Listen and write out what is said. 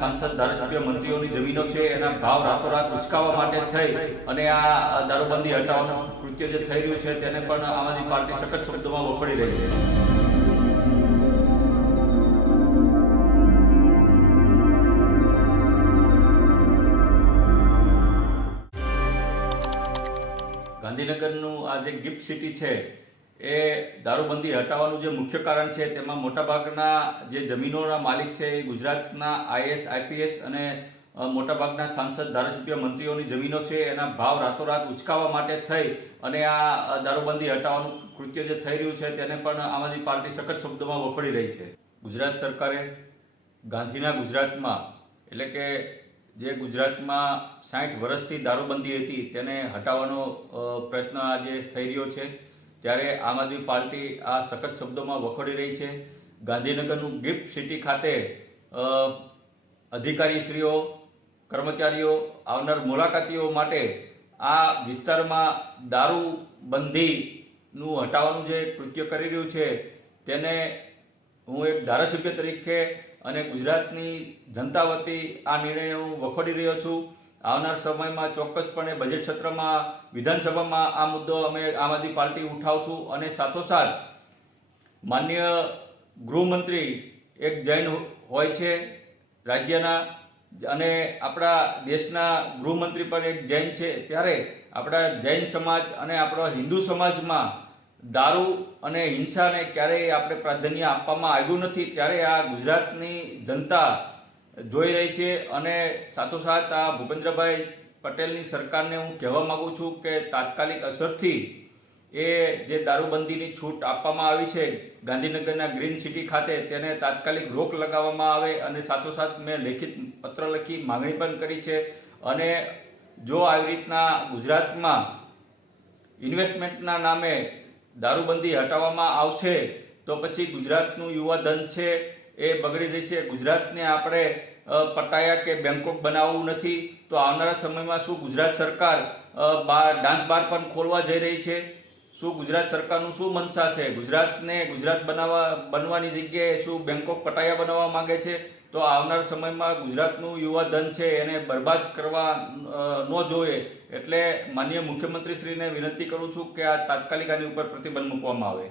ધારાસભ્ય મંત્રીઓની જમીનો છે, એના ભાવ રાતોરાત ઉચકાવવા માટે થઈ અને આ દારૂબંધી હટાવવાનું કૃત્ય જે થઈ રહ્યું છે, તેને પણ આમ આદમી પાર્ટી સખત શબ્દોમાં વખોડી રહી છે. ગાંધીનગરનું આ જે ગિફ્ટ સિટી છે એ દારૂબંધી હટાવવાનું જે મુખ્ય કારણ છે, તેમાં મોટાભાગના જે જમીનોના માલિક છે એ ગુજરાતના આઈએસ, આઈપીએસ અને મોટાભાગના સાંસદ, ધારાસભ્ય, મંત્રીઓની જમીનો છે, એના ભાવ રાતોરાત ઉચકાવવા માટે થઈ અને આ દારૂબંધી હટાવવાનું કૃત્ય જે થઈ રહ્યું છે, તેને પણ આમ આદમી પાર્ટી સખત શબ્દોમાં વખોડી રહી છે. ગુજરાત સરકારે ગાંધીના ગુજરાતમાં, એટલે કે જે ગુજરાતમાં સાઠ વર્ષથી દારૂબંધી હતી, તેને હટાવવાનો પ્રયત્ન આજે થઈ રહ્યો છે. ત્યારે આમ આદમી પાર્ટી આ સખત શબ્દોમાં વખોડી રહી છે. ગાંધીનગરનું ગિફ્ટ સિટી ખાતે અધિકારીશ્રીઓ, કર્મચારીઓ, આવનાર મુલાકાતીઓ માટે આ વિસ્તારમાં દારૂબંધીનું હટાવવાનું જે કૃત્ય કરી રહ્યું છે, તેને હું એક ધારાસભ્ય તરીકે અને ગુજરાતની જનતા વતી આ નિર્ણય હું વખોડી રહ્યો છું. આવનાર સમયમાં ચોક્કસપણે બજેટ સત્રમાં વિધાનસભામાં આ મુદ્દો અમે આમ આદમી પાર્ટી ઉઠાવશું અને સાથોસાથ માન્ય ગૃહમંત્રી એક જૈન હોય છે, રાજ્યના અને આપણા દેશના ગૃહમંત્રી પણ એક જૈન છે, ત્યારે આપણા જૈન સમાજ અને આપણા હિન્દુ સમાજમાં દારૂ અને હિંસાને ક્યારેય આપણે પ્રાધાન્ય આપવામાં આવ્યું નથી, ત્યારે આ ગુજરાતની જનતા જોઈ રહી છે અને સાથોસાથ આ ભૂપેન્દ્રભાઈ પટેલની સરકારને હું કહેવા માંગુ છું કે તાત્કાલિક અસરથી એ જે દારૂબંધીની છૂટ આપવામાં આવી છે ગાંધીનગરના ગ્રીન સિટી ખાતે, તેને તાત્કાલિક રોક લગાવવામાં આવે અને સાથોસાથ મેં લેખિત પત્ર લખી માંગણી પણ કરી છે અને જો આવી રીતના ગુજરાતમાં ઇન્વેસ્ટમેન્ટના નામે દારૂબંધી હટાવવામાં આવશે, તો પછી ગુજરાતનું યુવા ધન છે એ બગડી જશે. ગુજરાતને આપણે પટાયા કે બેંકોક બનાવવું નથી, તો આવનારા સમયમાં શું ગુજરાત સરકાર બાર ડાન્સ બાર પણ ખોલવા જઈ રહી છે? શું ગુજરાત સરકારનું શું મનસા છે? ગુજરાતને ગુજરાત બનાવવા, બનવાની જગ્યાએ શું બેંકોક પટાયા બનાવવા માંગે છે? તો આવનાર સમયમાં ગુજરાતનું યુવા ધન છે એને બરબાદ કરવા ન જોઈએ. એટલે માનનીય મુખ્યમંત્રીશ્રીને વિનંતી કરું છું કે આ તાત્કાલિક આની ઉપર પ્રતિબંધ મૂકવામાં આવે.